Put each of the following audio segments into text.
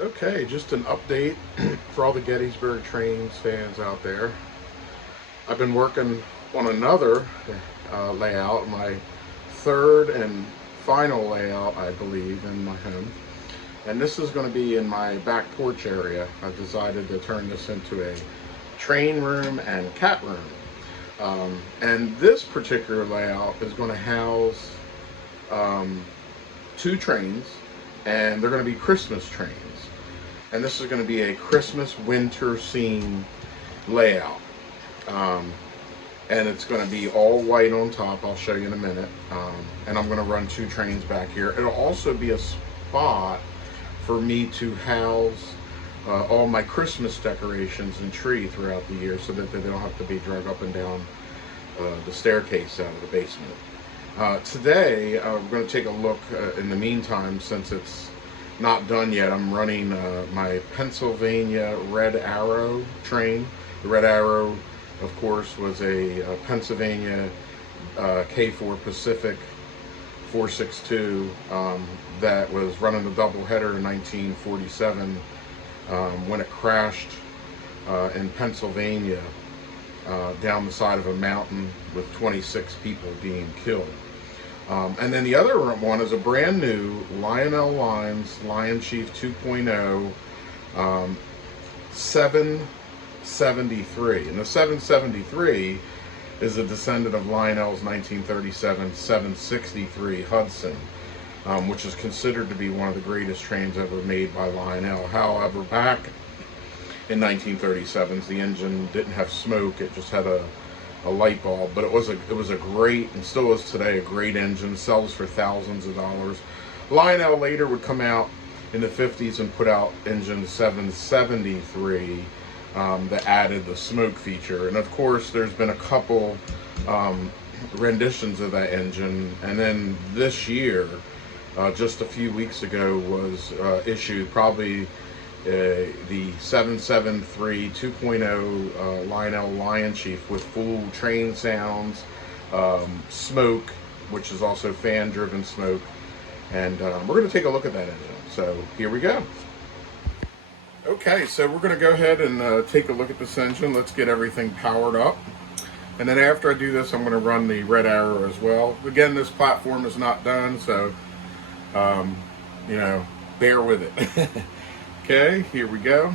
Okay, just an update for all the Gettysburg Trains fans out there. I've been working on another layout, my third and final layout, I believe, in my home. And this is going to be in my back porch area. I've decided to turn this into a train room and cat room. And this particular layout is going to house two trains, and they're going to be Christmas trains. And this is going to be a Christmas winter scene layout. And it's going to be all white on top. I'll show you in a minute. And I'm going to run two trains back here. It'll also be a spot for me to house all my Christmas decorations and tree throughout the year, so that they don't have to be dragged up and down the staircase out of the basement. Today, we're going to take a look in the meantime, since it's not done yet. I'm running my Pennsylvania Red Arrow train. The Red Arrow, of course, was a Pennsylvania K4 Pacific 462 that was running the doubleheader in 1947 when it crashed in Pennsylvania down the side of a mountain with 26 people being killed. And then the other one is a brand new Lionel Lines Lionchief 2.0 773. And the 773 is a descendant of Lionel's 1937 763 Hudson, which is considered to be one of the greatest trains ever made by Lionel. However, back in 1937s, the engine didn't have smoke; it just had a light bulb. But it was a great, and still is today, a great engine. Sells for thousands of dollars. Lionel later would come out in the 50s and put out engine 773 that added the smoke feature. And of course, there's been a couple renditions of that engine. And then this year, just a few weeks ago, was issued probably the 773 2.0 Lionel Lionchief with full train sounds, smoke, which is also fan-driven smoke. And we're going to take a look at that engine. So here we go. Okay, so we're going to go ahead and take a look at this engine. Let's get everything powered up. And then after I do this, I'm going to run the Red Arrow as well. Again, this platform is not done, so, you know, bear with it. Okay, here we go.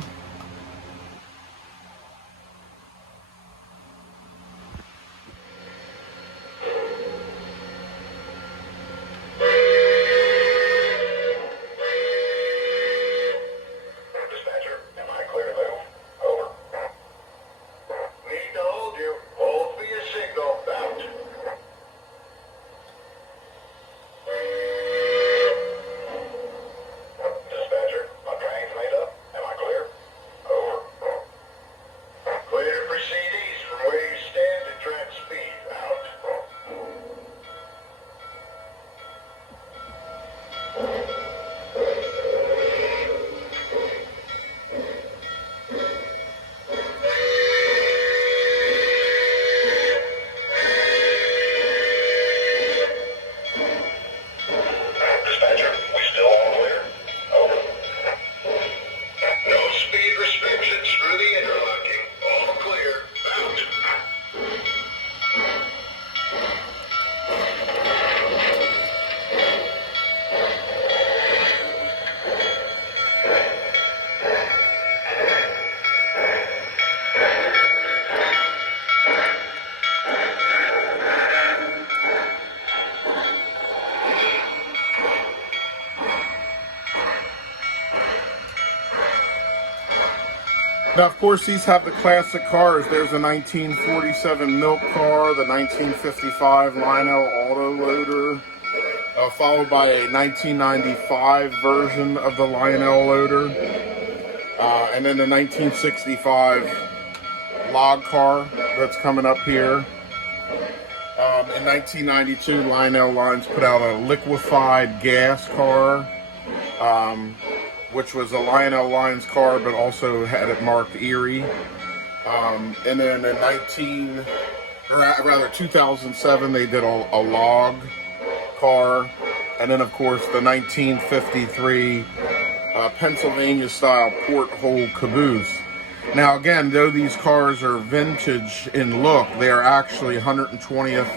Now, of course, these have the classic cars. There's a 1947 milk car, the 1955 Lionel autoloader, followed by a 1995 version of the Lionel loader, and then the 1965 log car that's coming up here. In 1992, Lionel Lines put out a liquefied gas car, which was a Lionel Lines car, but also had it marked Erie. And then in 2007, they did a log car. And then, of course, the 1953 Pennsylvania style porthole caboose. Now again, though these cars are vintage in look, they are actually 120th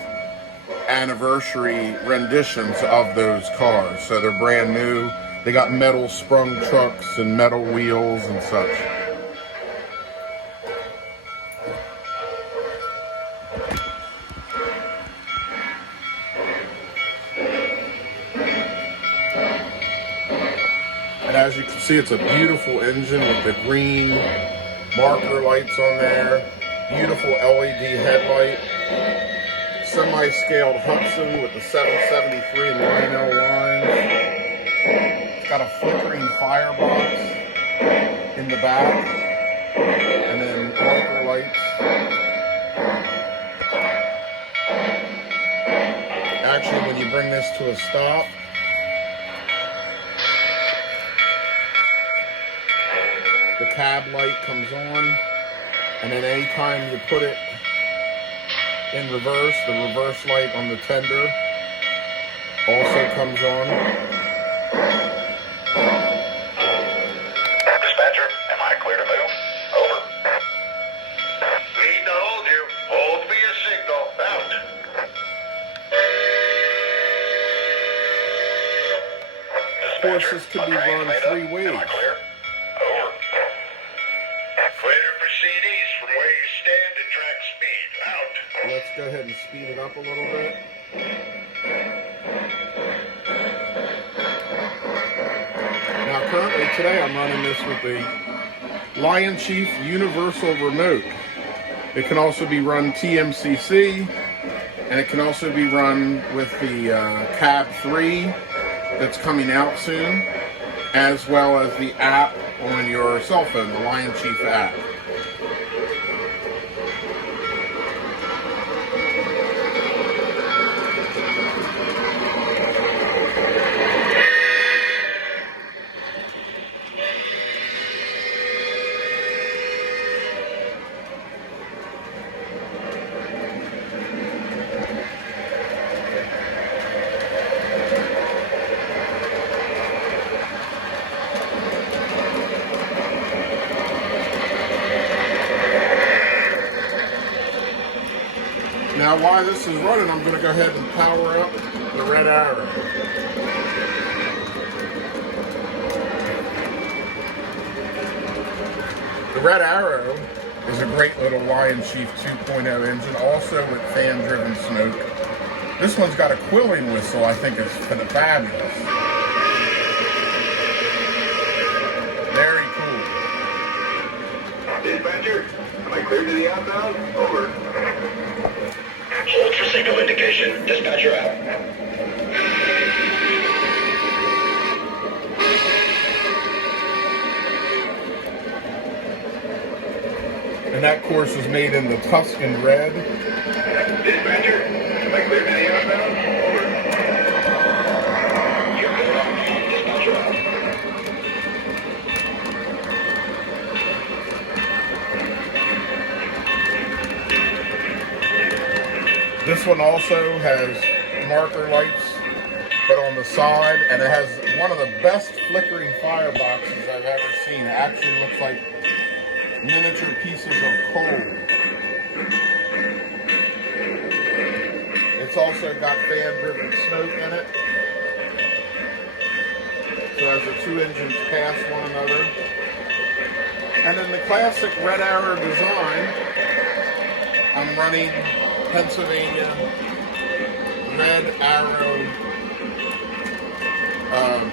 anniversary renditions of those cars. So they're brand new. They got metal sprung trucks and metal wheels and such. And as you can see, it's a beautiful engine with the green marker lights on there. Beautiful LED headlight. Semi-scaled Hudson with the 773 and Lionel lines. It's got a flickering firebox in the back. And then marker lights. Actually, when you bring this to a stop, the cab light comes on, and then anytime you put it in reverse, the reverse light on the tender also comes on. Dispatcher, am I clear to move? Over. Need to hold you. Hold me a signal. Out. Of course, this can be run 3 ways. Am I clear? Over. Clear to proceed east from where you stand at track speed. Out. Let's go ahead and speed it up a little bit. Now currently today I'm running this with the Lionchief Universal Remote. It can also be run TMCC, and it can also be run with the Cab 3 that's coming out soon, as well as the app on your cell phone, the Lionchief app. Now while this is running, I'm going to go ahead and power up the red arrow. The red arrow is a great little Lionchief 2.0 engine, also with fan-driven smoke. This one's got a quilling whistle, I think is fabulous. Very cool. Dispatcher, am I clear to the outbound? Over. Hold for signal indication. Dispatcher out. And that course is made in the Tuscan red. Dispatcher, am I clear to the outbound? Over. You're clear out. Dispatcher out. This one also has marker lights, but on the side, and it has one of the best flickering fireboxes I've ever seen. It actually looks like miniature pieces of coal. It's also got fan-driven smoke in it. So as the two engines pass one another. And in the classic red arrow design, I'm running Pennsylvania red arrow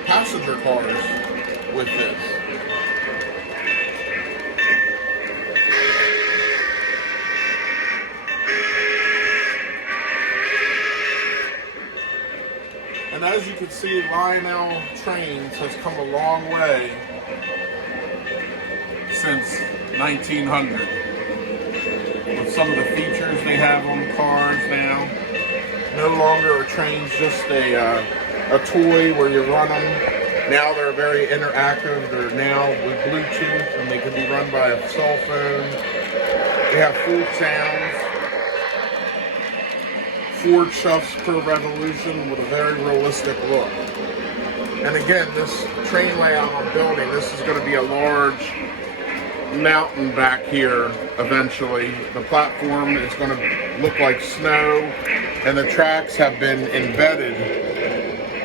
passenger cars with this. And as you can see, Lionel Trains has come a long way since 1900. With some of the features they have on the cars now. No longer are trains just a toy where you run them. Now they're very interactive. They're now with Bluetooth, and they can be run by a cell phone. They have full sounds. 4 chuffs per revolution with a very realistic look. And again, this train layout I'm building, this is going to be a large mountain back here eventually. The platform is going to look like snow, and the tracks have been embedded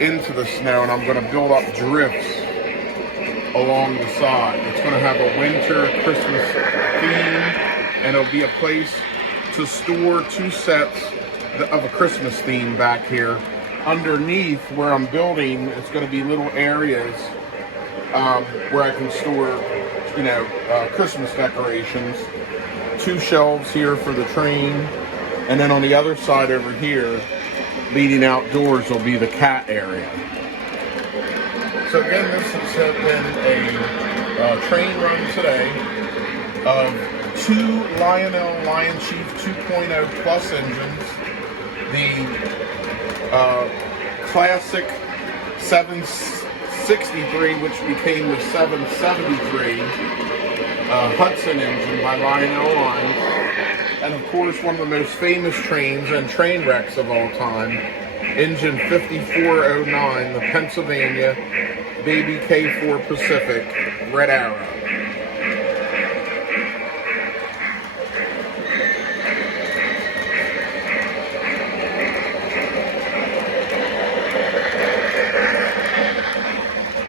into the snow, and I'm going to build up drifts along the side. It's going to have a winter Christmas theme, and it'll be a place to store 2 sets of a Christmas theme back here. Underneath where I'm building, it's going to be little areas where I can store, you know, Christmas decorations. 2 shelves here for the train, and then on the other side over here, leading outdoors, will be the cat area. So again, this has been a train run today of 2 Lionel Lionchief 2.0 Plus engines. The classic 763, which became the 773 Hudson engine by Lionel line, and of course one of the most famous trains and train wrecks of all time, engine 5409, the Pennsylvania Baby K4 Pacific Red Arrow.